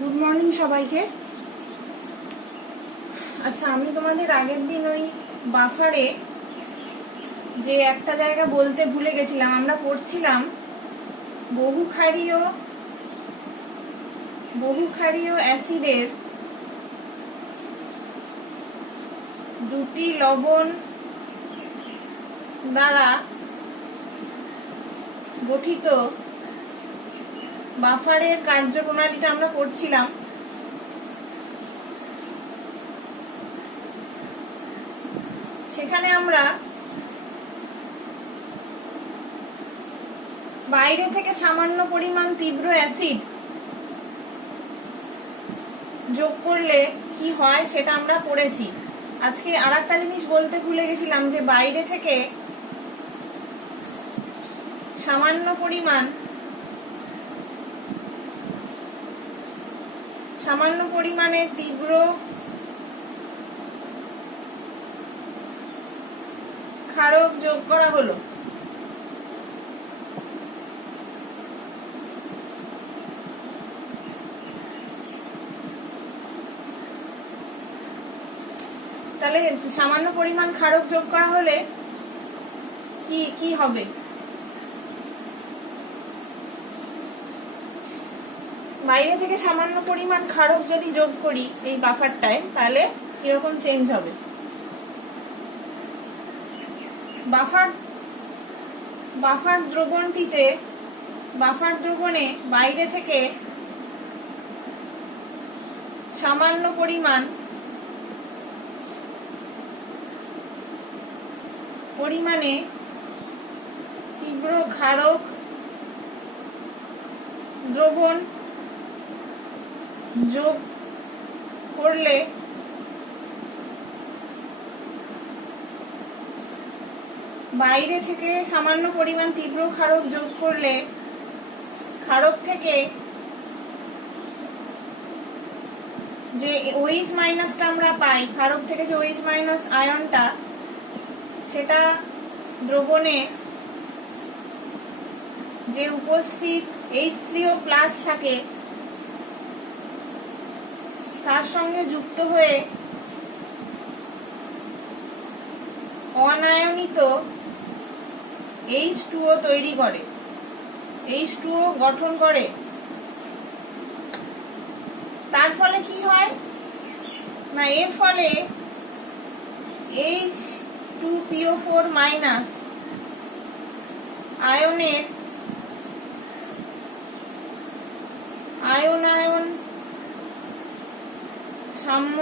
Good morning সবাইকে। আচ্ছা, আমি তোমাদের আগের দিন ওই বাফারে যে একটা জায়গা বলতে ভুলে গেছিলাম। আমরা পড়ছিলাম বহুক্ষারীয় অ্যাসিডের দুটি লবণ দ্বারা গঠিত বাফারের কার্যপ্রণালীটা আমরা পড়ছিলাম। সেখানে আমরা বাইরে থেকে সামান্য পরিমাণ তীব্র অ্যাসিড যোগ করলে কি হয় সেটা আমরা পড়েছি। আজকে আরেকটা জিনিস বলতে ভুলে গেছিলাম, যে বাইরে থেকে সামান্য পরিমাণে তীব্র ক্ষারক যোগ করা হলো। তাহলে সামান্য পরিমাণ ক্ষারক যোগ করা হলে কি হবে? বাইরে থেকে সামান্য পরিমাণ ক্ষারক যদি যোগ করি এই বাফারটায়, তাহলে কিরকম চেঞ্জ হবে? বাফার দ্রবণে বাইরে থেকে সামান্য পরিমাণে তীব্র ক্ষারক দ্রবণ যোগ করলে বাইরে থেকে সামান্য পরিমাণ তীব্র ক্ষারক যোগ করলে ক্ষারক থেকে যে OH মাইনাসটা আমরা পাই, ক্ষারক থেকে যে OH মাইনাস আয়নটা, সেটা দ্রবণে যে উপস্থিত H3O প্লাস থাকে তার সঙ্গে যুক্ত হয়ে অনায়নিত H2O তৈরি করে, H2O গঠন করে। তার ফলে কি হয় না, এর ফলে H2PO4 মাইনাস আয়নের আয়ন সাম্য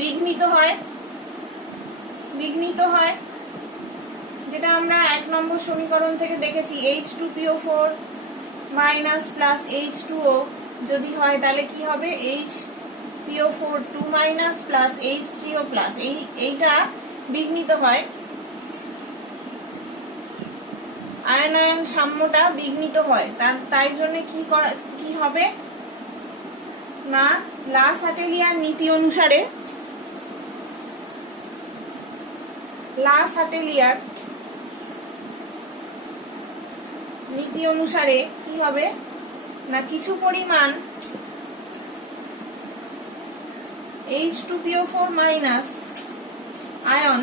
বিঘ্নিত হয়, যেটা আমরা 1 নম্বর সমীকরণ থেকে দেখেছি। H2PO4 মাইনাস প্লাস H2O যদি হয় তাহলে কি হবে? HPO4 2 minus plus H3O plus, এইটা বিঘ্নিত হয়, আয়ন সাম্যটা বিঘ্নিত হয়। তাই জন্য কি হবে না, লা সাটেলিয়ার নীতি অনুসারে কি হবে না, কিছু পরিমাণ H2PO4 minus ion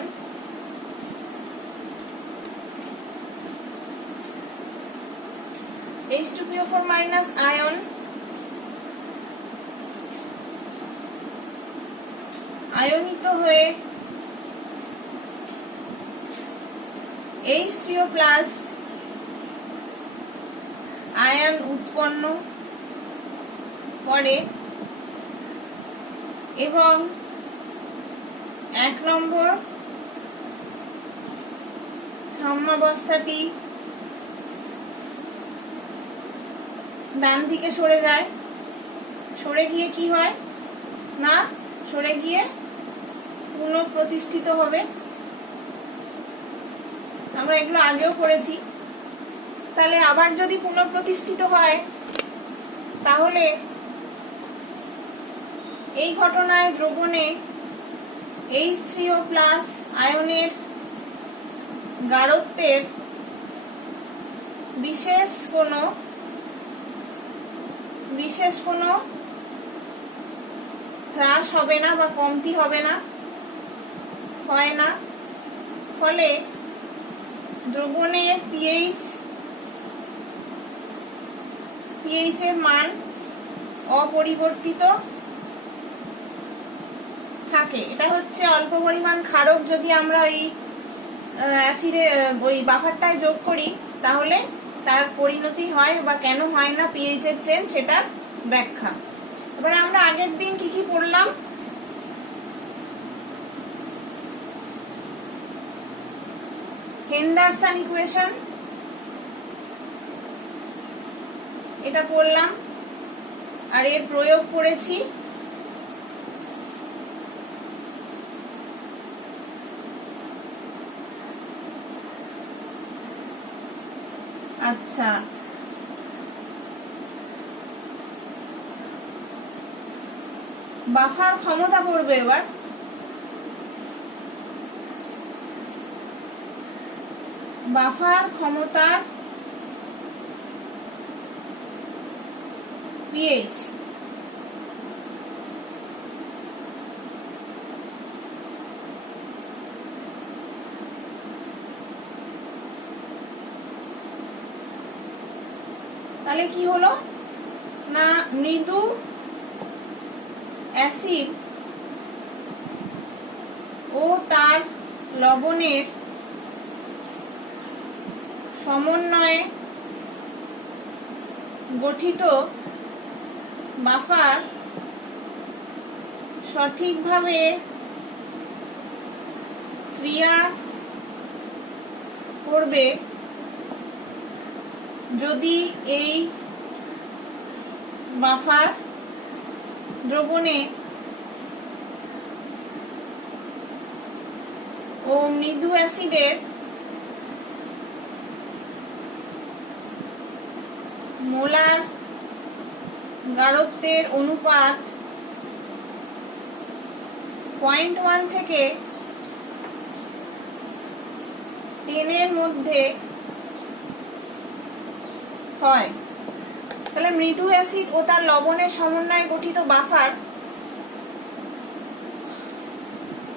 H2PO4 minus ion আয়নিত হয়ে H3O প্লাস আয়ন উৎপন্ন করে এবং 1 নম্বর সাম্যাবস্থাটি ডান দিকে সরে যায়। সরে গিয়ে কি হয় না, সরে গিয়ে পুনঃপ্রতিষ্ঠিত হবে। আমরা এগুলো আগেও পড়েছি। তাহলে আবার যদি পুনঃপ্রতিষ্ঠিত হয়, তাহলে এই ঘটনায় দ্রবণে H3O প্লাস আয়নের গাঢ়ত্বের বিশেষ কোনো হ্রাস হবে না বা কমতি হবে না, হয় না, ফলে দ্রবণের পিএইচ এর মান অপরিবর্তিত থাকে। এটা হচ্ছে অল্প পরিমাণ ক্ষারক যদি আমরা ওই অ্যাসিডে ওই বাফারটায় যোগ করি তাহলে তার পরিণতি হয় বা কেন হয় না পিএইচ এর চেঞ্জ, সেটার ব্যাখ্যা। এবারে আমরা আগের দিন কি কি পড়লাম? হেন্ডারসন ইকুয়েশন, এটা পড়লাম, আর এর প্রয়োগ করেছি। আচ্ছা, বাফার ক্ষমতা পড়বে এবার। বাফার ক্ষমতার পিএইচ তাহলে কি হলো না, মৃদু অ্যাসিড ও তার লবণের সমন্বয়ে গঠিত বাফার সঠিকভাবে ক্রিয়া করবে যদি এই বাফার দ্রবণে ও মৃদু অ্যাসিডের মোলার গাঢ়ত্বের অনুপাত 0.1 থেকে 10 এর মধ্যে হয়। তাহলে মৃদু অ্যাসিড ও তার লবণের সমন্বয়ে গঠিত বাফার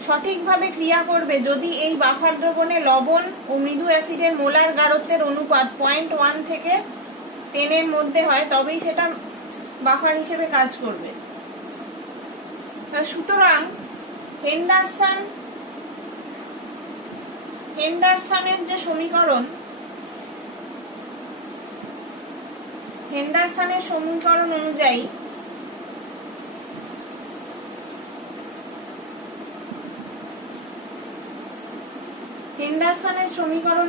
সঠিকভাবে ক্রিয়া করবে যদি এই বাফার দ্রবণে লবণ ও মৃদু অ্যাসিডের মোলার গাঢ়ত্বের অনুপাত 0.1 থেকে 10 এর মধ্যে হয়, তবেই সেটা বাফার হিসেবে কাজ করবে। সুতরাং হেন্ডারসনের যে সমীকরণ, হেন্ডারসনের সমীকরণ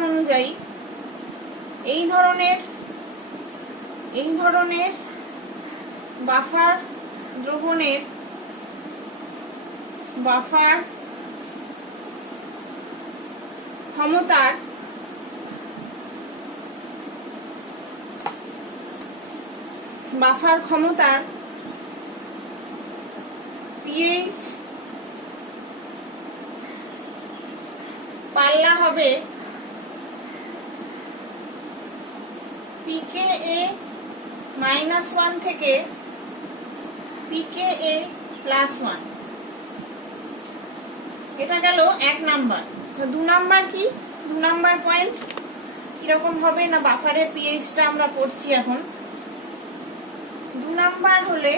অনুযায়ী এই ধরনের বাফার দ্রবণের বাফার ক্ষমতার পিএইচ পাল্লা হবে pKa -1 থেকে pKa +1। এটা গেল 1 নাম্বার। তো 2 নাম্বার কি? 2 নাম্বার পয়েন্ট কিরকম হবে না, বাফারের পিএইচটা আমরা পড়ছি এখন। 2 নাম্বার হলে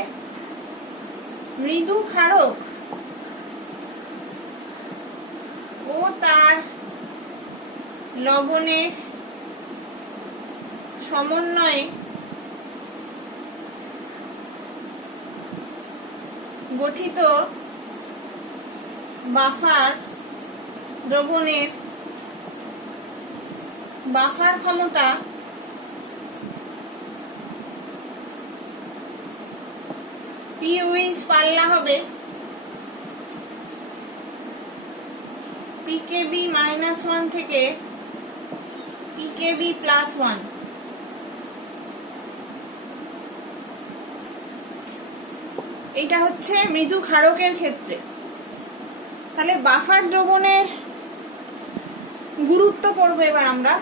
মৃদু ক্ষারক ও তার লবণের সমন্বয়ে গঠিত বাফার দ্রবণের বাফার ক্ষমতা পিএইচ পাল্লা হবে pKb -1 থেকে pKb +1। এটা হচ্ছে মৃদু ক্ষারকের ক্ষেত্রে। তাহলে বাফার দ্রবণের গুরুত্ব পড়বো এবার আমরা।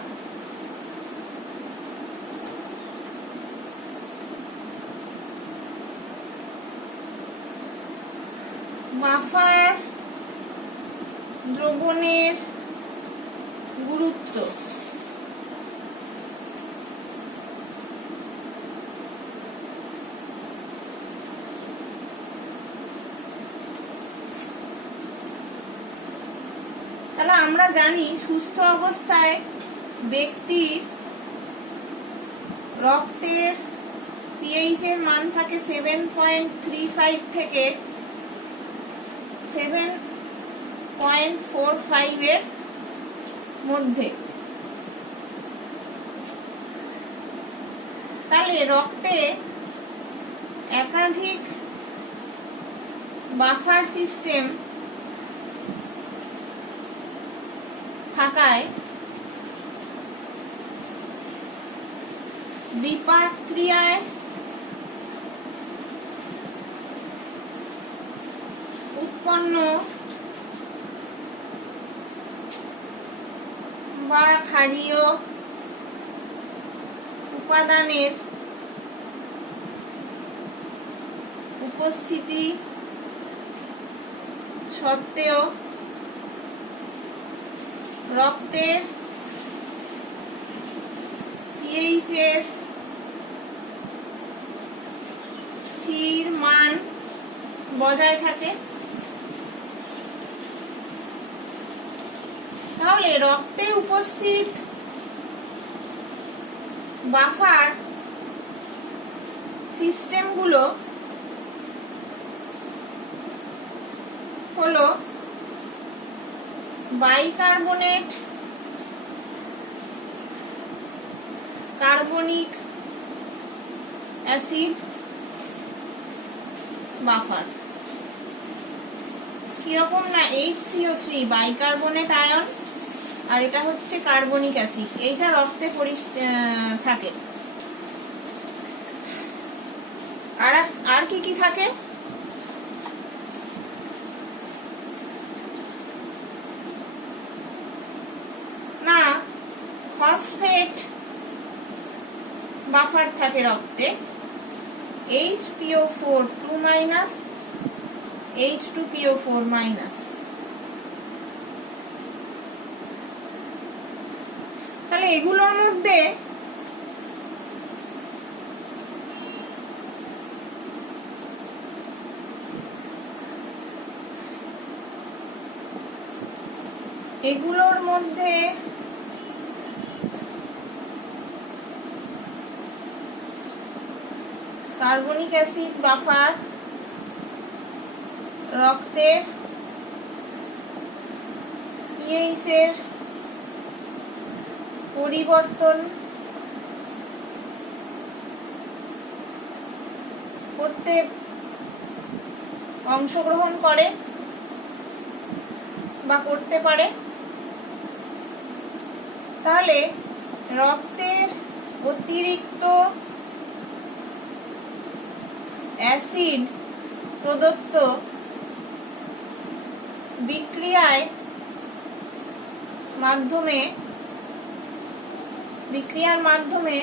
বাফার দ্রবণের গুরুত্ব। তাহলে আমরা জানি সুস্থ অবস্থায় ব্যক্তির রক্তের পিএইচ এর মান থাকে 7.35 থেকে 7.45 এর মধ্যে। তাহলে রক্তে একাধিক বাফার সিস্টেম থাকায় বিপাক ক্রিয়ায় উৎপন্ন বা ক্ষারীয় উপাদানের উপস্থিতি সত্ত্বেও রক্তের পিএইচ এর স্থির মান বজায় থাকে। তাহলে রক্তে উপস্থিত বাফার সিস্টেমগুলো হলো বাইকার্বনেট কার্বনিক অ্যাসিড বাফার। কিরকম না HCO3 বাইকার্বনেট আয়ন, আর এটা হচ্ছে কার্বনিক অ্যাসিড, এইটা রক্তে থাকে। আর কি কি থাকে? না, ফসফেট বাফার থাকে রক্তে, HPO4 2-, H2PO4-। তাহলে এগুলোর মধ্যে কার্বনিক অ্যাসিড বাফার রক্তের পিএইচ এর পরিবর্তন করতে অংশগ্রহণ করে বা করতে পারে। তাহলে রক্তের অতিরিক্ত অ্যাসিড প্রদত্ত বিক্রিয়ার মাধ্যমে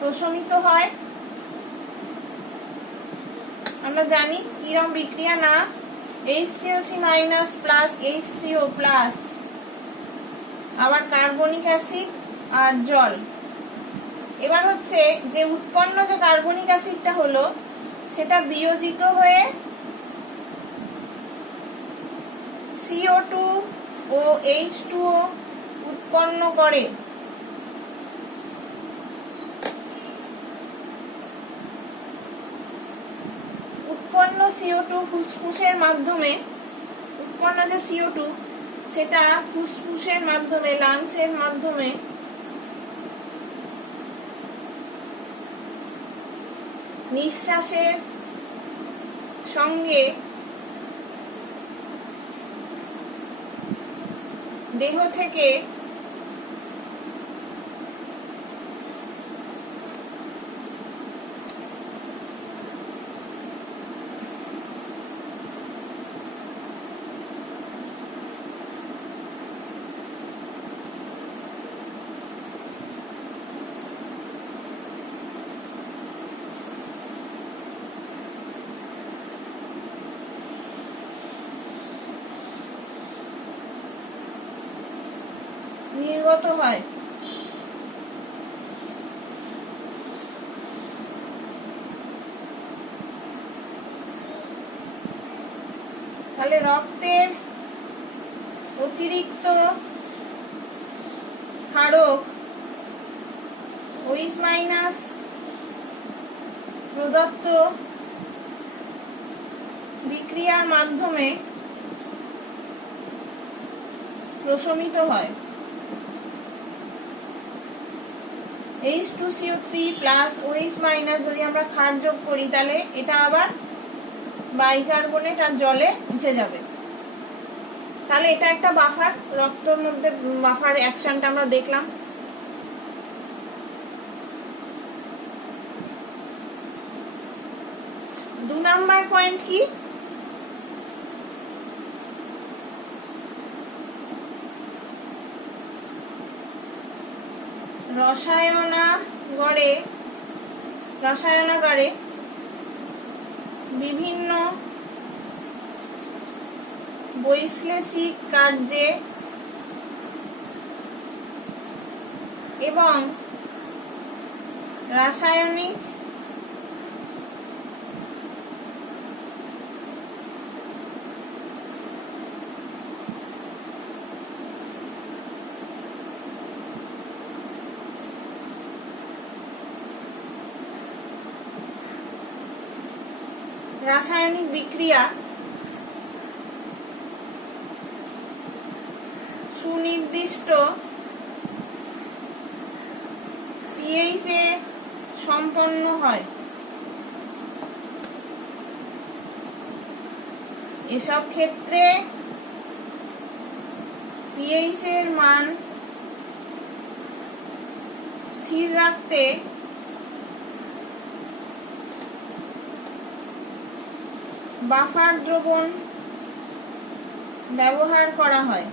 প্রশমিত হয়। আমরা জানি কিরকম বিক্রিয়া, না HCO3- প্লাস H3O প্লাস, আবার কার্বনিক অ্যাসিড আর জল। এবার হচ্ছে যে উৎপন্ন যে কার্বনিক অ্যাসিডটা হলো সেটা বিয়োজিত হয়ে CO2 ও H2O উৎপন্ন করে। উৎপন্ন CO2 ফুসফুসের মাধ্যমে, উৎপন্ন যে CO2 সেটা ফুসফুসের মাধ্যমে, লাংসের মাধ্যমে নিঃশ্বাসের সঙ্গে দেহ থেকে কত হয়? তাহলে রক্তের অতিরিক্ত ক্ষারক OH মাইনাস প্রদত্ত বিক্রিয়ার মাধ্যমে প্রশমিত হয়। H2CO3 প্লাস OH মাইনাস যদি আমরা ক্ষার যোগ করি তাহলে এটা আবার বাইকার্বনেট আর জলে মিশে যাবে। তাহলে এটা একটা বাফার, রক্তের মধ্যে বাফার অ্যাকশনটা আমরা দেখলাম। দু নাম্বার পয়েন্ট কি? রসায়নাগারে বিভিন্ন বৈশ্লেষিক কার্যে এবং রাসায়নিক বিক্রিয়া সুনির্দিষ্ট pH এ সম্পন্ন হয়। এসব ক্ষেত্রে pH এর মান স্থির রাখতে বাফার দ্রবণ ব্যবহার করা হয়।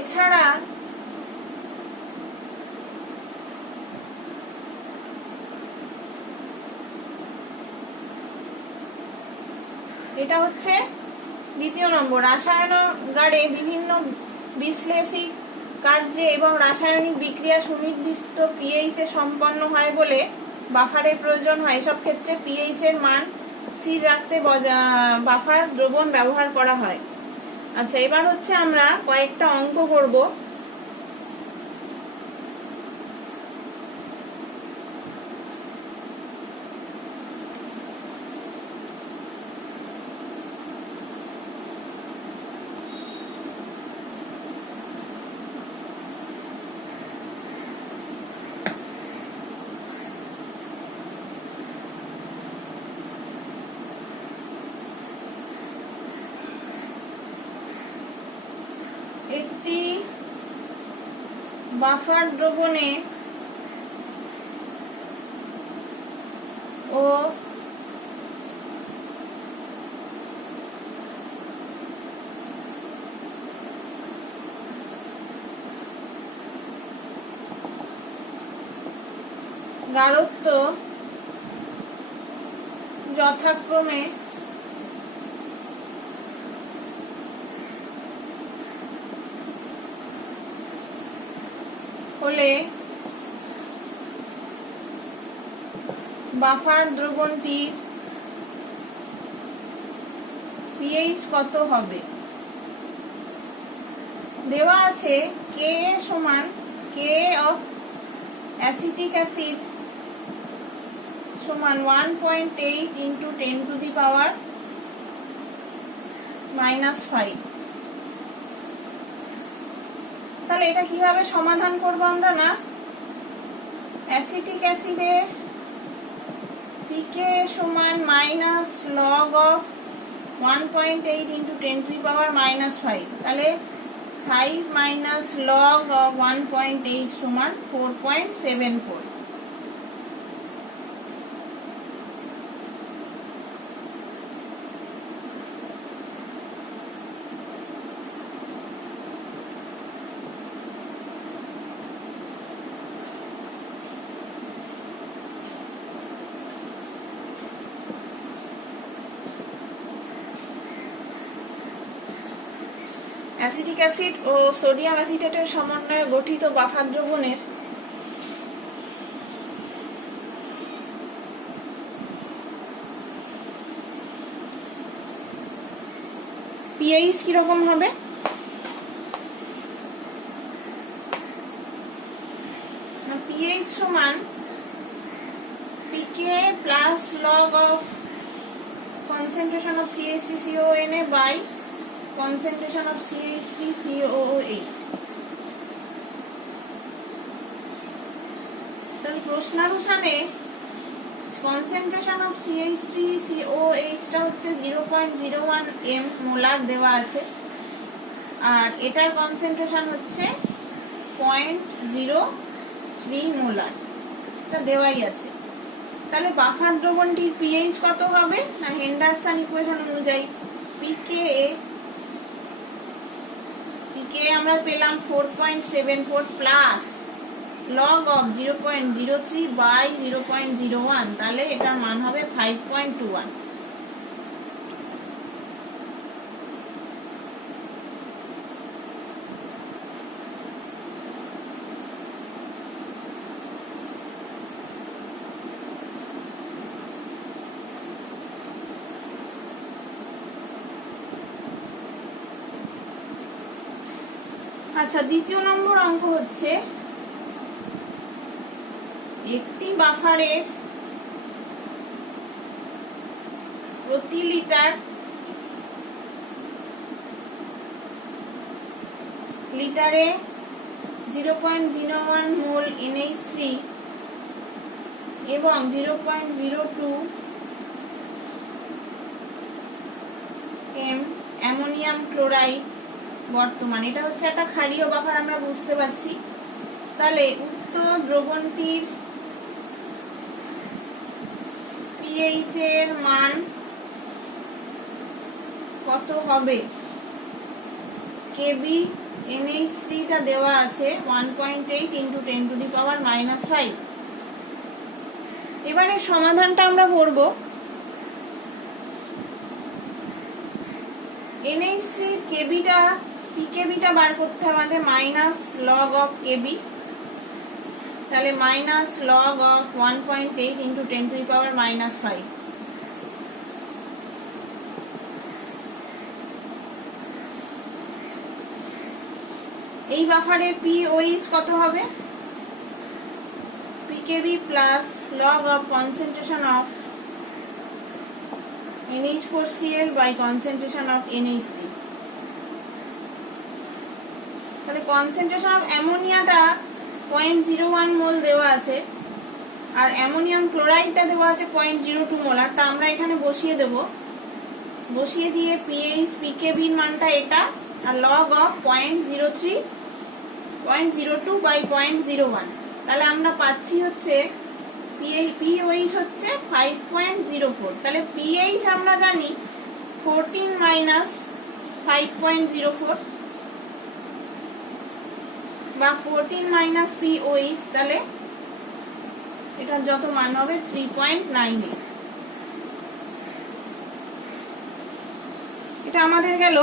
এছাড়া এটা হচ্ছে দ্বিতীয় নম্বর। রসায়নাগারে বিভিন্ন বিশ্লেষিক কার্যে এবং রাসায়নিক বিক্রিয়া সুনির্দিষ্ট pH এ সম্পন্ন হয় বলে বাফারের প্রয়োজন হয়। এসব ক্ষেত্রে pH এর মান স্থির রাখতে বাফার দ্রবণ ব্যবহার করা হয়। আচ্ছা, এবার হচ্ছে আমরা কয়েকটা অঙ্ক করব। একটি বাফার দ্রবণে ও গাঢ়ত্ব যথাক্রমে হলে বাফার দ্রবণটির pH কত হবে? দেওয়া আছে Ka সমান Ka অফ অ্যাসিটিক অ্যাসিড সমান 1.8 into 10 to the power -5। তাহলে এটা কিভাবে সমাধান করব আমরা? না, অ্যাসিটিক অ্যাসিডের pK সমান -log of 1.8 into 10 to the power -5। তাহলে 5 - log of 1.8 সমান 4.74। অ্যাসিটিক অ্যাসিড ও সোডিয়াম অ্যাসিটেটের সমন্বয়ে গঠিত বাফার দ্রবণের পিএইচ কিরকম হবে? পিএইচ সমান পিকে plus log of concentration of CH3CONA by concentration of CH3COOH. তাহলে প্রশ্নানুসারে concentration of CH3COH টা হচ্ছে 0.01 m মোলার দেওয়া আছে, আর এটার কনসেন্ট্রেশন হচ্ছে 0.03 মোলার, এটা দেওয়াই আছে। তাহলে বাফার দ্রবণটির পিএইচ কত হবে? না হেন্ডারসন ইকুয়েশন অনুযায়ী পিকে আমরা পেলাম 4.74 প্লাস লগ অফ 0.03 বাই 0.01, তাহলে এটার মান হবে 5.21। আচ্ছা, দ্বিতীয় নম্বর অঙ্ক হচ্ছে একটি বাফারের প্রতি লিটারে 0.01 মোল NH3 এবং 0.02 m অ্যামোনিয়াম ক্লোরাইড বর্তমান। এটা হচ্ছে একটা ক্ষারীয় বাফার, আমরা বুঝতে পারছি। তাহলে উক্ত দ্রবণটির পিএইচ এর মান কত হবে? কেবি NH3 টা দেওয়া আছে 1.8 × 10⁻⁻5। এবারে সমাধানটা আমরা করব। NH3 কেবিটা পিকেবিটা বার করতে আমাদের মাইনাস লগ অফ কেবি, তাহলে মাইনাস লগ অফ 1.8 × 10⁻⁻5। এই বাফারের পিওইচ কত হবে? PKb plus log of concentration of NH4Cl by concentration of NH3। তাহলে কনসেন্ট্রেশন অফ অ্যামোনিয়াটা 0.01 মোল দেওয়া আছে, আর অ্যামোনিয়াম ক্লোরাইডটা দেওয়া আছে 0.02 মোল। আর তা আমরা এখানে বসিয়ে দেব, বসিয়ে দিয়ে পিএইচ পিকেবির মানটা এটা, আর লগ অফ 0.02 বাই 0.01, তাহলে আমরা পাচ্ছি হচ্ছে পিওইচ হচ্ছে 5.04। তাহলে পিএইচ আমরা জানি 14 - 5.04 বা 14 - পিওইচ, তাহলে এটার যত মান হবে 3.98। এটা আমাদের গেল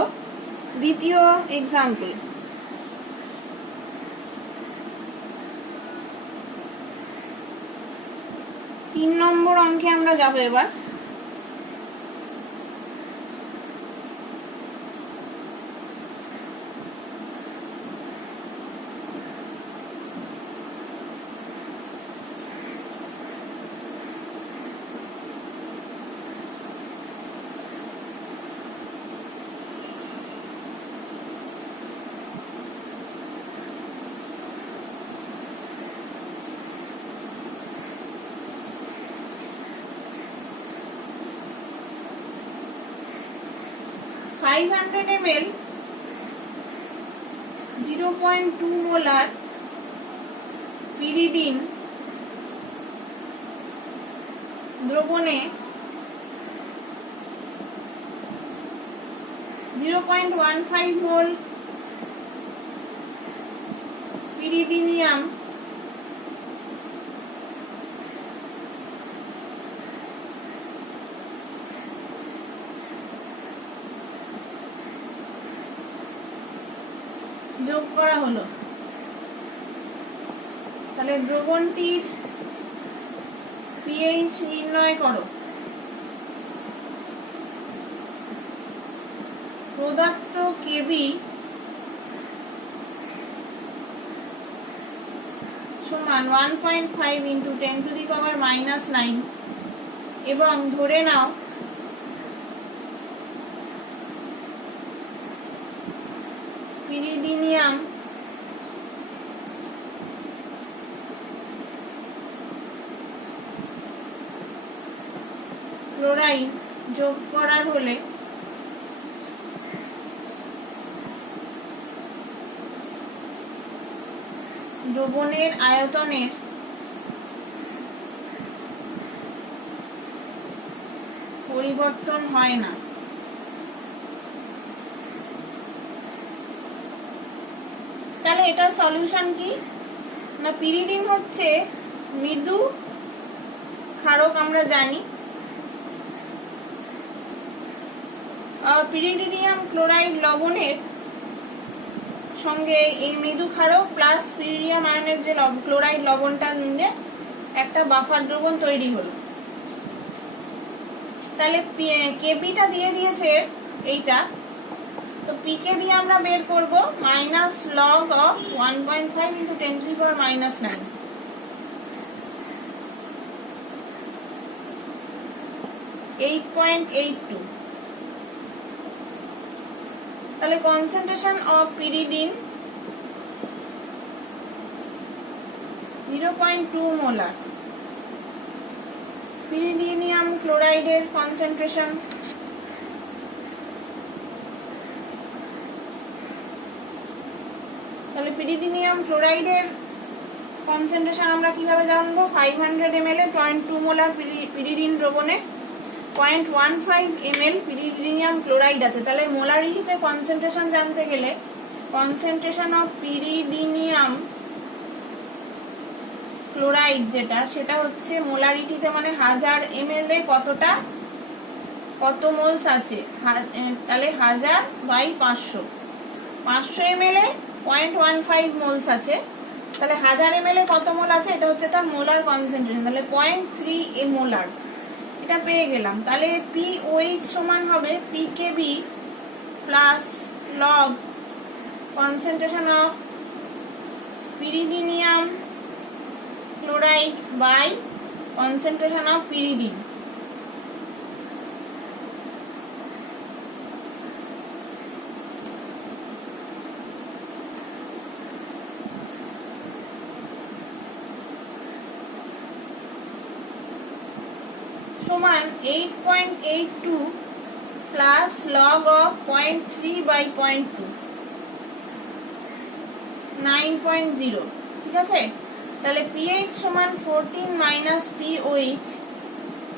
দ্বিতীয় এক্সাম্পল। তিন নম্বর অঙ্কে আমরা যাব এবার। $500 ml 0.2 মোলার পিরিডিন দ্রবণে 0.15 মোল পিরিডিনিয়াম করা হলো। তাহলে দ্রবণটির পিএইচ নির্ণয় করো। প্রদত্ত কেবি সমান 1.5 ইন্টু 10⁻⁻৯ এবং ধরে নাও পিরিডিনিয়াম ক্লোরাইড যোগ করার হলে দ্রবণের আয়তনের পরিবর্তন হয় না। তাহলে এটার সলিউশন কি না, পিরিডিন হচ্ছে মৃদু ক্ষারক আমরা জানি, আর পিরিডিনিয়াম ক্লোরাইড লবণের সঙ্গে এই মৃদু ক্ষারক প্লাস পিরিডিয়াম আয়নের যে ক্লোরাইড লবণটা মিলে একটা বাফার দ্রবণ তৈরি হলো। তাহলে কেবিটা দিয়ে দিয়েছে এইটা, তো পিকেবি আমরা বের করব মাইনাস লগ অফ 1.5 ইন্টু 10⁻⁻৯, (8.82). তাহলে concentration of pyridine 0.2 molar. Pyridinium ক্লোরাইডের কনসেন্ট্রেশন তাহলে পিরিডিনিয়াম ক্লোরাইডের কনসেন্ট্রেশন আমরা কিভাবে জানবো, 500 ml 0.2 মোলার পিরিডিন দ্রবণে 0.15 ml পিরিডিনিয়াম ক্লোরাইড আছে। তাহলে মোলারিটিতে কনসেন্ট্রেশন জানতে গেলে কনসেন্ট্রেশন অফ পিরিডিনিয়াম ক্লোরাইড যেটা, সেটা হচ্ছে মোলারিটিতে মানে 1000 ml এ কত মোলস আছে, তাহলে 1000 বাই 500, 500 ml এ 0.15 মোলস আছে। তাহলে 1000 ml এ কত মোল আছে, এটা হচ্ছে তার মোলার কনসেন্ট্রেশন। তাহলে 0.3 মোলার এটা পেয়ে গেলাম। তাহলে পিওএইচ সমান হবে pKb plus log concentration of pyridinium chloride by concentration of pyridine. সমান 8.82 প্লাস লগ অফ 0.3 বাই 0.2, 9.0। ঠিক আছে, তাহলে পিএইচ সমান 14 মাইনাস পিওএইচ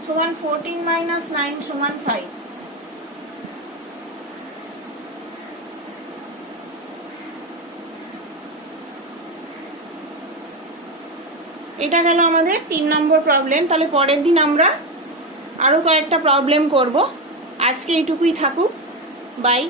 সমান 14 মাইনাস 9 সমান 5। এটা গেল আমাদের 3 নম্বর প্রবলেম। তাহলে পরের দিন আমরা আরো কয়েকটা প্রবলেম করব। আজকে এইটুকুই থাকুক, বাই।